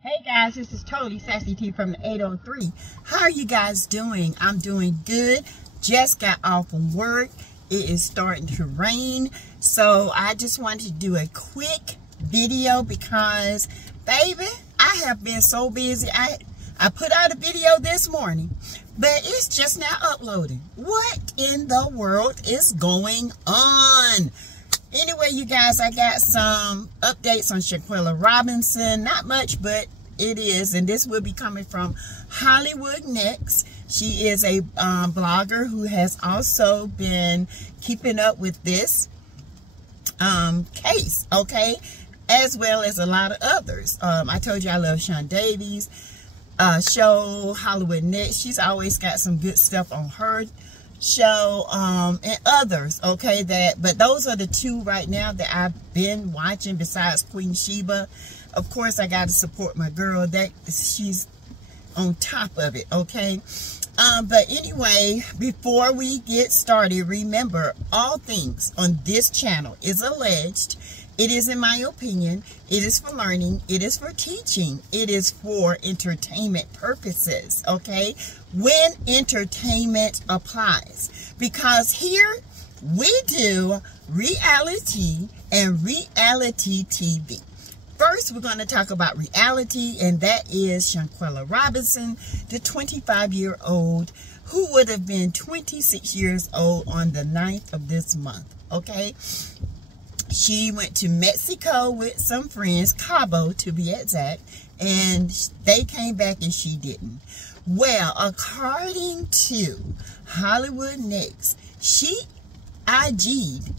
Hey guys, this is totally Sassy T from the 803. How are you guys doing? I'm doing good. Just got off from work. It is starting to rain. So I just wanted to do a quick video because, baby, I have been so busy. I put out a video this morning, but it's just now uploading. What in the world is going on? Anyway, you guys, I got some updates on Shanquella Robinson. Not much, but it is. And this will be coming from Hollywood Next. She is a blogger who has also been keeping up with this case, okay? As well as a lot of others. I told you I love Sean Davies' show, Hollywood Next. She's always got some good stuff on her show, and others, okay, but those are the two right now that I've been watching besides Queen Sheba. Of course, I got to support my girl. That she's on top of it, okay? But anyway, before we get started, remember, all things on this channel is alleged. It is, in my opinion, it is for learning, it is for teaching, it is for entertainment purposes, okay? When entertainment applies. Because here we do reality and reality TV. First, we're going to talk about reality, and that is Shanquella Robinson, the 25-year-old who would have been 26 years old on the 9th of this month, okay? She went to Mexico with some friends, Cabo to be exact, and they came back and she didn't. Well, according to Hollywood Next, she IG'd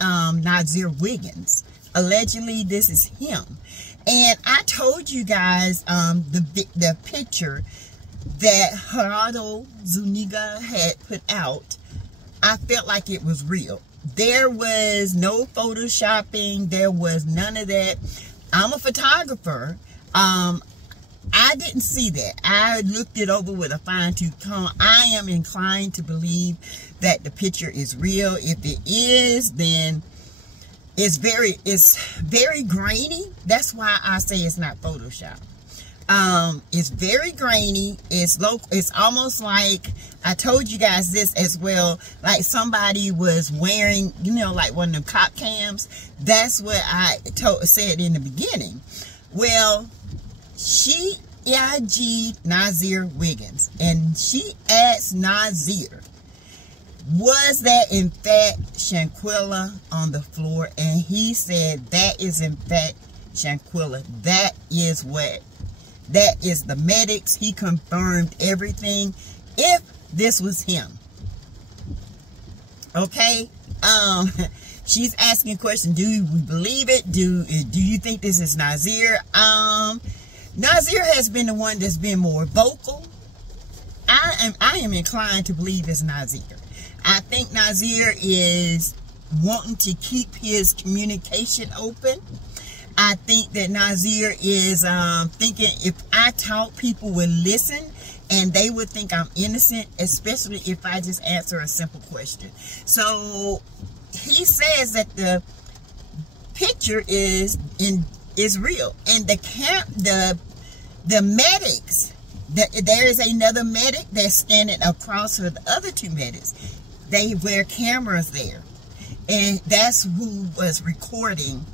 Nazeer Wiggins. Allegedly, this is him. And I told you guys the picture that Gerardo Zuniga had put out. I felt like it was real. There was no photoshopping. There was none of that. I'm a photographer. I didn't see that. I looked it over with a fine-tooth comb. I am inclined to believe that the picture is real. If it is, then it's very grainy. That's why I say it's not Photoshop. It's very grainy. It's almost like, I told you guys this as well, like somebody was wearing, you know, like one of them cop cams. That's what I said in the beginning. Well, she IG'd Nazeer Wiggins, and she asked Nazeer, was that in fact Shanquella on the floor? And he said that is in fact Shanquella. That is the medics. He confirmed everything. If this was him, okay. She's asking a question. Do you believe it? Do you think this is Nazeer? Nazeer has been the one that's been more vocal. I am inclined to believe it's Nazeer. I think Nazeer is wanting to keep his communication open. I think that Nazeer is thinking if I talk, people will listen and they would think I'm innocent, especially if I just answer a simple question. So he says that the picture is real, and the medics, there is another medic that's standing across from the other two medics. They wear cameras there, and that's who was recording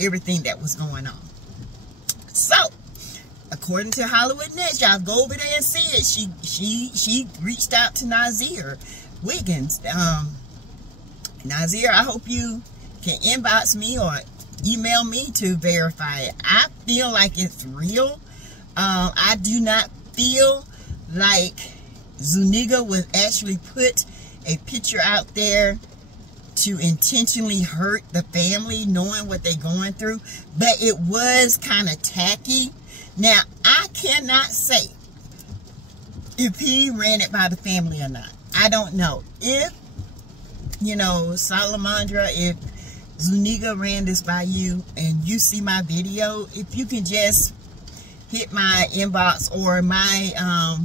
everything that was going on. So, according to Hollywood Next, y'all go over there and see it. She reached out to Nazeer Wiggins. Nazeer, I hope you can inbox me or email me to verify it. I feel like it's real. I do not feel like Zuniga would actually put a picture out there to intentionally hurt the family, knowing what they're going through, but it was kind of tacky. Now, I cannot say if he ran it by the family or not. I don't know. If, you know, Salamandra, if Zuniga ran this by you and you see my video, if you can just hit my inbox or my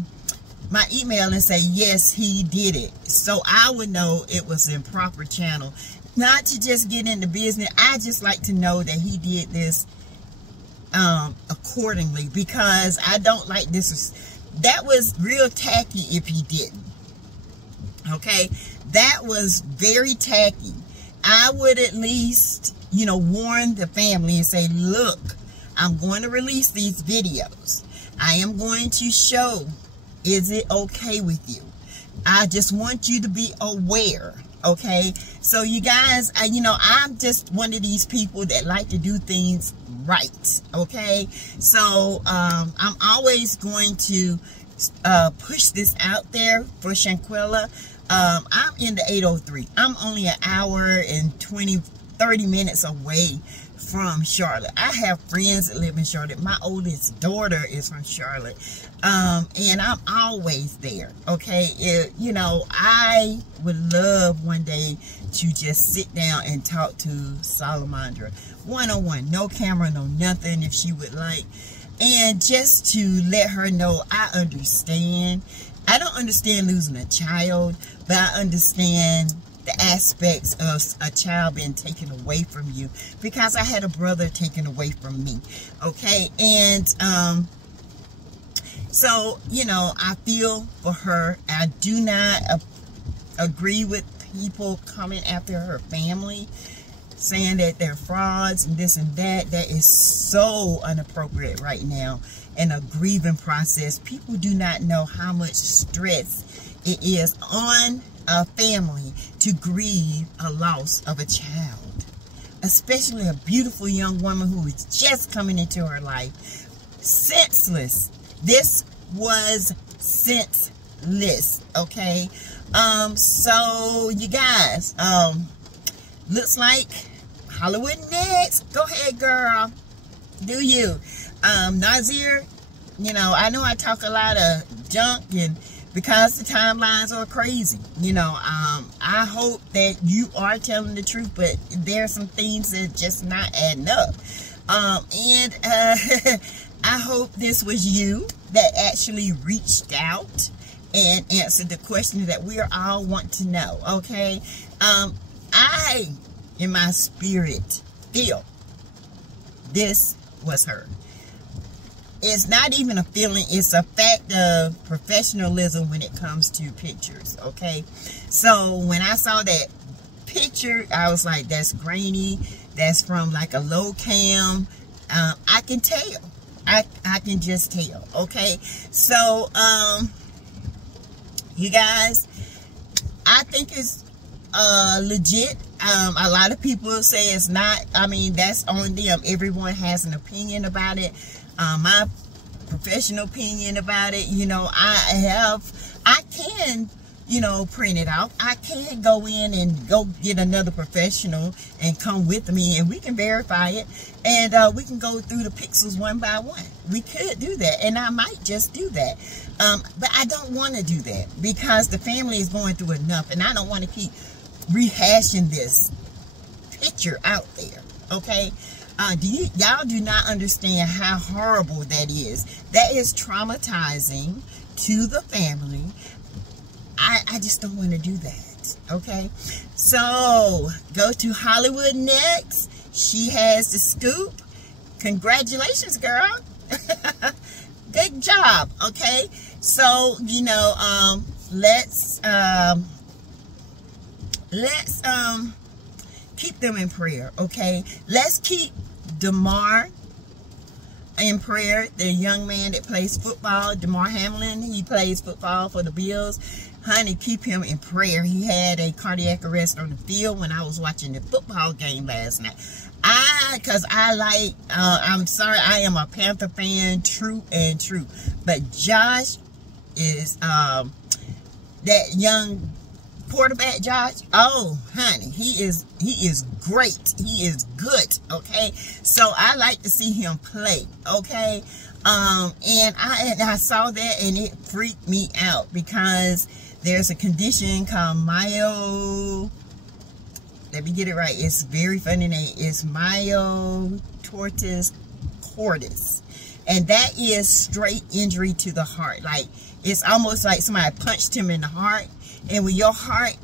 my email and say, yes, he did it. So I would know it was in proper channel. Not to just get into business. I just like to know that he did this accordingly, because I don't like this. That was real tacky if he didn't. Okay? That was very tacky. I would at least, you know, warn the family and say, look, I'm going to release these videos. I am going to show, is it okay with you? I just want you to be aware, okay? So you guys, you know, I'm just one of these people that like to do things right, okay? So I'm always going to push this out there for Shanquella. I'm in the 803. I'm only an hour and 30 minutes away from Charlotte. I have friends that live in Charlotte. My oldest daughter is from Charlotte. And I'm always there, okay? You know, I would love one day to just sit down and talk to Salamandra one-on-one. No camera, no nothing, if she would like. And just to let her know I understand. I don't understand losing a child, but I understand the aspects of a child being taken away from you, because I had a brother taken away from me, okay? And so, you know, I feel for her. I do not agree with people coming after her family, saying that they're frauds and this and that. That is so inappropriate right now in a grieving process. People do not know how much stress it is on a family to grieve a loss of a child, especially a beautiful young woman who is just coming into her life. Senseless. This was senseless, okay? So you guys, looks like Hollywood next. Go ahead, girl, do you. Nazeer, you know, I know I talk a lot of junk, and because the timelines are crazy, you know, I hope that you are telling the truth, but there are some things that just not adding up. And I hope this was you that actually reached out and answered the question that we are all want to know, okay? I, in my spirit, feel this was her. It's not even a feeling, it's a fact of professionalism when it comes to pictures, okay? So when I saw that picture, I was like, that's grainy, that's from like a low cam. I can tell. I can just tell, okay? So, you guys, I think it's legit. A lot of people say it's not. I mean, that's on them. Everyone has an opinion about it. My professional opinion about it, you know, I can, you know, print it out. I can go in and go get another professional and come with me, and we can verify it, and we can go through the pixels one by one. We could do that, and I might just do that. But I don't want to do that because the family is going through enough, and I don't want to keep rehashing this picture out there, okay? Y'all do not understand how horrible that is. That is traumatizing to the family. I just don't want to do that, okay? So, go to Hollywood next. She has the scoop. Congratulations, girl. Good job, okay? So, you know, let's keep them in prayer, okay? Let's keep DeMar in prayer, the young man that plays football, DeMar Hamlin. He plays football for the Bills. Honey, keep him in prayer. He had a cardiac arrest on the field when I was watching the football game last night. I'm sorry, I am a Panther fan, true and true. But Josh is, that young quarterback, Josh, oh, honey, he is great. He is good, okay? So I like to see him play, okay? And I saw that, and it freaked me out because there's a condition called let me get it right. It's a very funny name. It's myotortis cordis. And that is straight injury to the heart. Like, it's almost like somebody punched him in the heart. And when your heart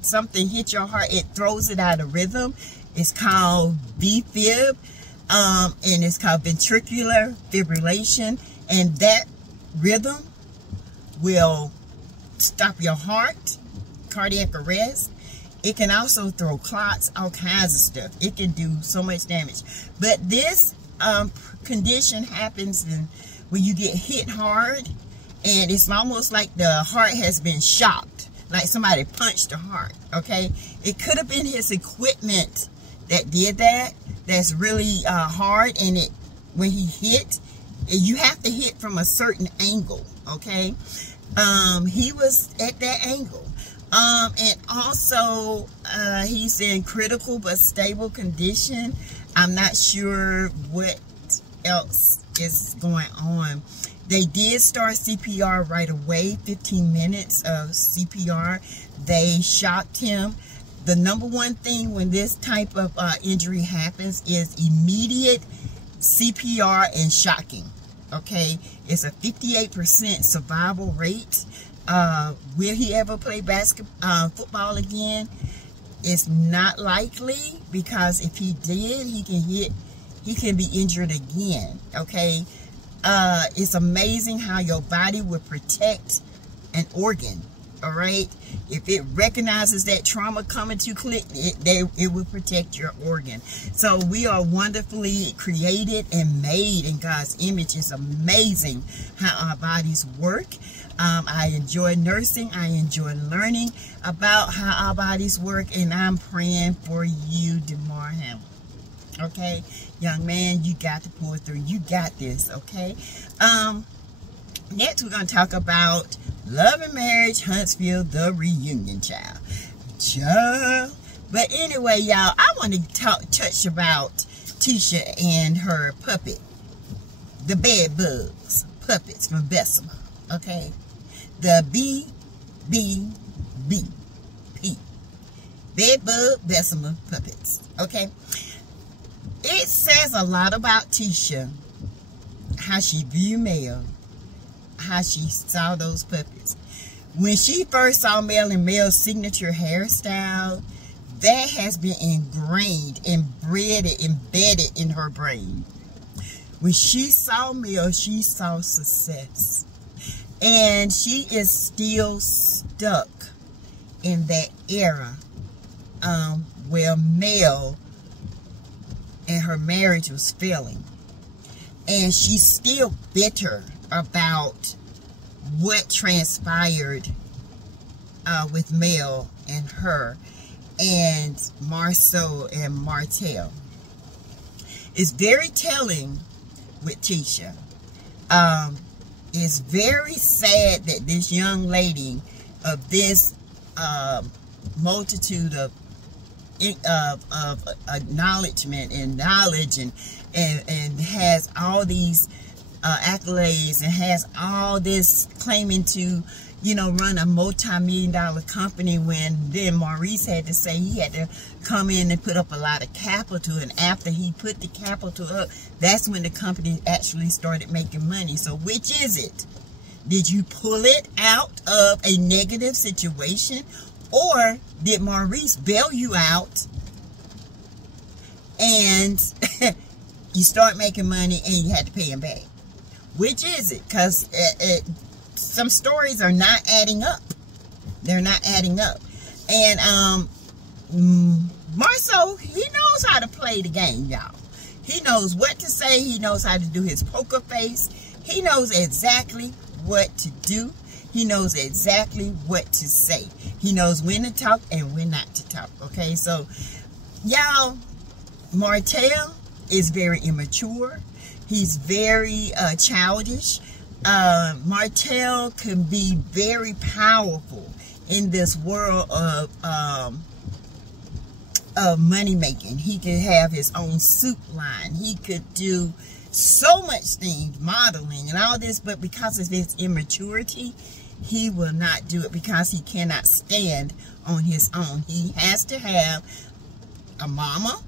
something hit your heart, it throws it out of rhythm. It's called VFib. And it's called ventricular fibrillation. And that rhythm will stop your heart, cardiac arrest. It can also throw clots, all kinds of stuff. It can do so much damage. But this condition happens when you get hit hard, and it's almost like the heart has been shocked, like somebody punched the heart, okay? It could have been his equipment that did that. That's really hard, and when he hit, you have to hit from a certain angle, okay? He was at that angle. And also, he's in critical but stable condition. I'm not sure what else is going on. They did start CPR right away, 15 minutes of CPR. They shocked him. The number one thing when this type of injury happens is immediate CPR and shocking. Okay, it's a 58% survival rate. Will he ever play football again? It's not likely, because if he did, he can be injured again. Okay, it's amazing how your body will protect an organ. All right, if it recognizes that trauma coming to click, it will protect your organ. So we are wonderfully created and made in God's image. It's amazing how our bodies work. I enjoy nursing. I enjoy learning about how our bodies work, and I'm praying for you, DeMar Hamlin. Okay, young man, you got to pull through. You got this. Okay. Next, we're going to talk about Love and Marriage, Huntsville, the reunion, child. But anyway, y'all, I want to touch about Tisha and her puppet, the bed bugs puppets from Bessemer. Okay, the BBBP, bed bug Bessemer puppets. Okay, it says a lot about Tisha, how she viewed Mel, how she saw those puppets. When she first saw Mel and Mel's signature hairstyle, that has been ingrained, embedded in her brain. When she saw Mel, she saw success. And she is still stuck in that era where Mel and her marriage was failing. And she's still bitter about what transpired with Mel and her, and Marceau and Martell. It's very telling with Tisha. It's very sad that this young lady of this multitude of acknowledgement and knowledge and has all these accolades and has all this claiming to, you know, run a multi-million-dollar company, when then Maurice had to say he had to come in and put up a lot of capital, and after he put the capital up, that's when the company actually started making money. So which is it? Did you pull it out of a negative situation, or did Maurice bail you out and you start making money and you had to pay him back? Which is it? Because some stories are not adding up. They're not adding up. And Marceau, he knows how to play the game, y'all. He knows what to say. He knows how to do his poker face. He knows exactly what to do. He knows exactly what to say. He knows when to talk and when not to talk. Okay, so y'all, Martell is very immature. He's very childish. Martell can be very powerful in this world of money making. He could have his own soup line. He could do so much things, modeling and all this, but because of his immaturity, he will not do it because he cannot stand on his own. He has to have a mama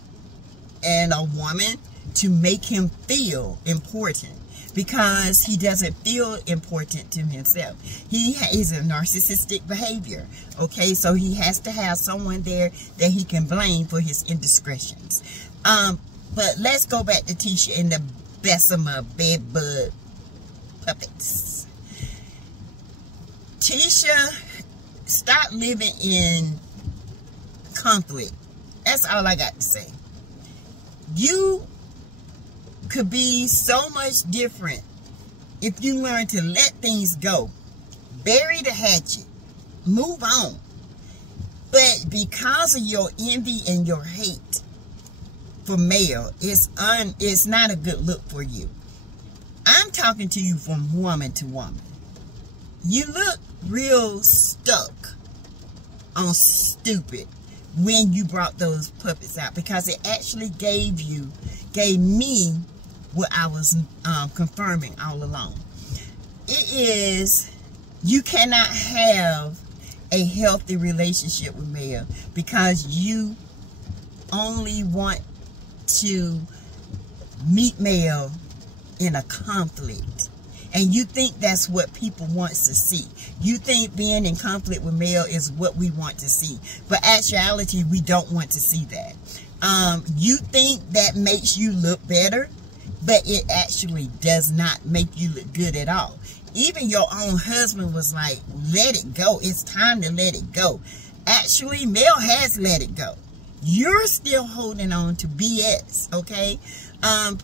and a woman to make him feel important, because he doesn't feel important to himself. He is a narcissistic behavior, okay? So he has to have someone there that he can blame for his indiscretions. But let's go back to Tisha and the Bessemer bedbug puppets. Tisha, stop living in conflict. That's all I got to say. You could be so much different if you learn to let things go. Bury the hatchet. Move on. But because of your envy and your hate for male, it's not a good look for you. I'm talking to you from woman to woman. You look real stuck on stupid when you brought those puppets out, because it actually gave me what I was confirming all along. It is, you cannot have a healthy relationship with male because you only want to meet male in a conflict. And you think that's what people want to see. You think being in conflict with male is what we want to see. But actuality, we don't want to see that. You think that makes you look better, but it actually does not make you look good at all. Even your own husband was like, let it go. It's time to let it go. Actually, male has let it go. You're still holding on to BS, okay?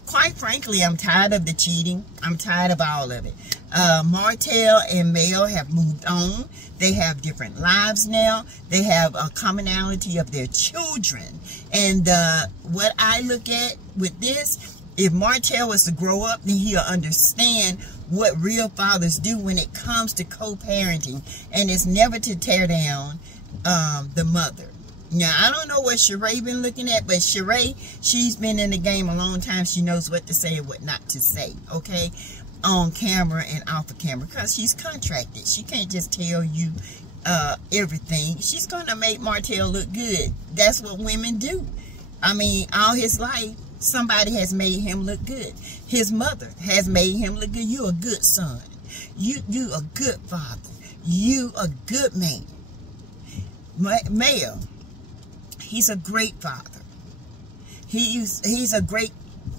Quite frankly, I'm tired of the cheating. I'm tired of all of it. Martell and Mel have moved on. They have different lives now. They have a commonality of their children. And what I look at with this, if Martell was to grow up, then he'll understand what real fathers do when it comes to co-parenting. And it's never to tear down the mother. Now, I don't know what Sheree been looking at, but Sheree, she's been in the game a long time. She knows what to say and what not to say, okay? On camera and off of camera, because she's contracted. She can't just tell you everything. She's going to make Martell look good. That's what women do. I mean, all his life, somebody has made him look good. His mother has made him look good. You a good son. You a good father. You a good man. Male. He's a great father. He's a great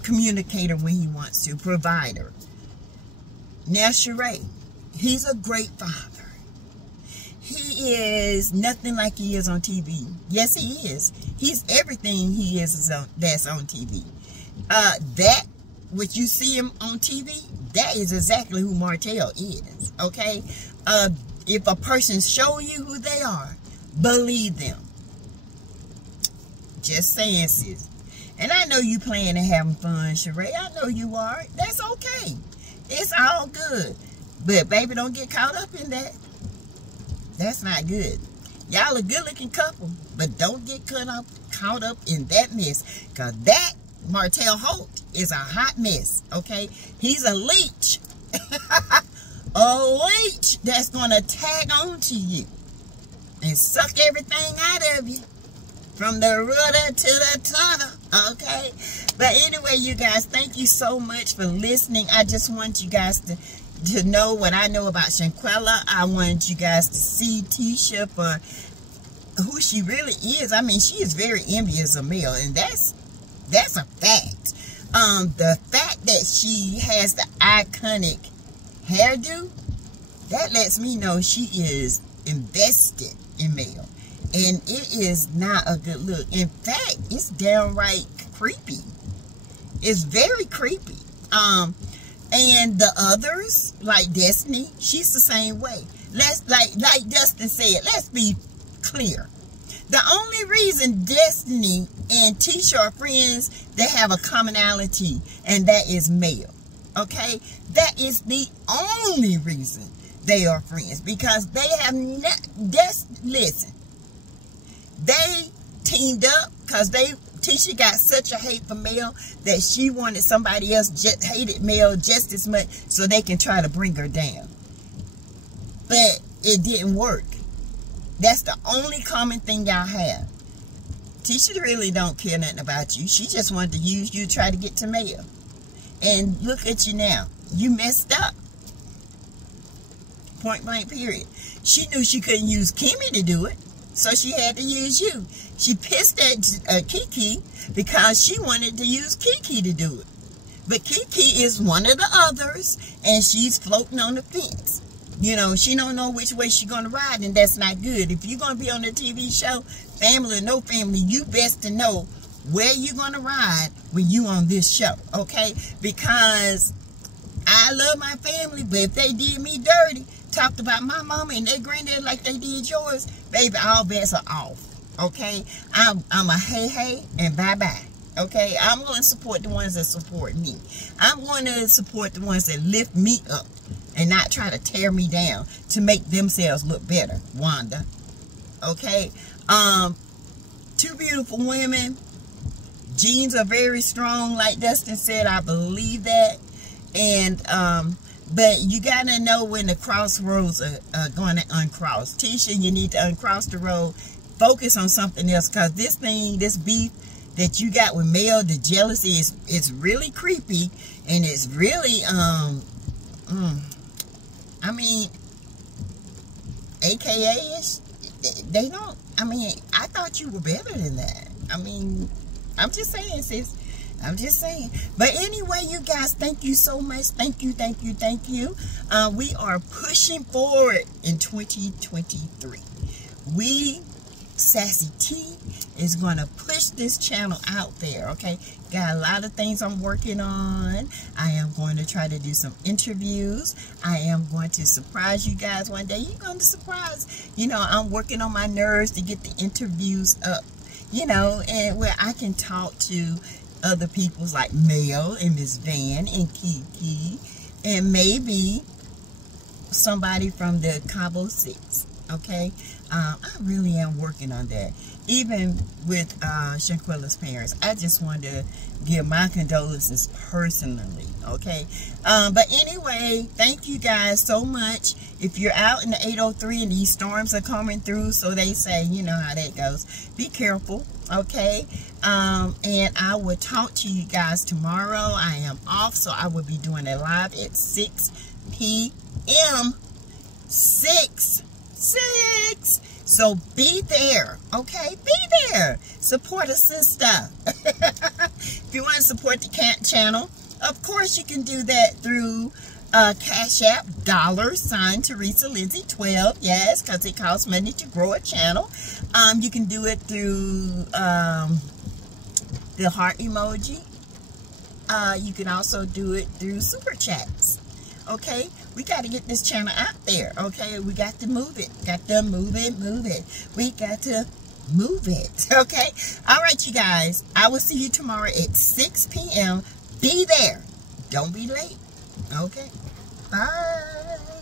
communicator when he wants to, provider. Now Sheree, he's a great father. He is nothing like he is on TV. Yes, he is. He's everything he is that's on TV. That, what you see him on TV, that is exactly who Martell is, okay? If a person show you who they are, believe them. Just saying, sis. And I know you playing and having fun, Sheree. I know you are. That's okay. It's all good. But, baby, don't get caught up in that. That's not good. Y'all a good-looking couple, but don't get caught up in that mess. Because that, Martell Holt, is a hot mess, okay? He's a leech. A leech that's going to tag on to you and suck everything out of you. From the rudder to the tunnel, okay? But anyway, you guys, thank you so much for listening. I just want you guys to know what I know about Shanquella. I want you guys to see Tisha for who she really is. I mean, she is very envious of Mel, and that's a fact. The fact that she has the iconic hairdo, that lets me know she is invested in Mel. And it is not a good look. In fact, it's downright creepy. It's very creepy. And the others, like Destiny, she's the same way. Like Dustin said, let's be clear. The only reason Destiny and Tisha are friends, they have a commonality, and that is male. Okay? That is the only reason they are friends, because they have just listen. They teamed up because Tisha got such a hate for Mel that she wanted somebody else hated Mel just as much so they can try to bring her down. But it didn't work. That's the only common thing y'all have. Tisha really don't care nothing about you. She just wanted to use you to try to get to Mel. And look at you now. You messed up. Point blank period. She knew she couldn't use Kimmy to do it, so she had to use you. She pissed at Kiki because she wanted to use Kiki to do it. But Kiki is one of the others, and she's floating on the fence. You know, she don't know which way she's going to ride, and that's not good. If you're going to be on a TV show, family or no family, you best to know where you're going to ride when you on this show, okay? Because I love my family, but if they did me dirty, talked about my mama and their granddad like they did yours, baby, all bets are off, okay? I'm a hey and bye-bye, okay? I'm going to support the ones that support me. I'm going to support the ones that lift me up and not try to tear me down to make themselves look better, Wanda, okay? Two beautiful women. Genes are very strong, like Dustin said. I believe that. And but you gotta know when the crossroads are going to uncross. Tisha, you need to uncross the road. Focus on something else, because this thing, this beef that you got with Mel, the jealousy is really creepy, and it's really I mean, AKA they don't. I mean, I thought you were better than that. I mean, I'm just saying, sis. I'm just saying. But anyway, you guys, thank you so much. Thank you, thank you, thank you. We are pushing forward in 2023. We, Sassy T, is going to push this channel out there, okay? Got a lot of things I'm working on. I am going to try to do some interviews. I am going to surprise you guys one day. You're going to surprise. You know, I'm working on my nerves to get the interviews up, you know, and where I can talk to other people's like Mel and Miss Van and Kiki, and maybe somebody from the Cabo 6, okay? I really am working on that. Even with Shanquella's parents, I just wanted to give my condolences personally, okay? But anyway, thank you guys so much. If you're out in the 803 and these storms are coming through, so they say, you know how that goes, be careful, okay? And I will talk to you guys tomorrow. I am off, so I will be doing a live at 6 p.m. 6. So be there, okay? Be there. Support a sister. If you want to support the channel, of course you can do that through Cash App, $, Teresa Lindsay 12, yes, because it costs money to grow a channel. You can do it through the heart emoji. You can also do it through super chats. Okay, we got to get this channel out there. Okay, we got to move it. Got to move it. We got to move it. Okay, all right, you guys. I will see you tomorrow at 6 p.m. Be there. Don't be late. Okay, bye.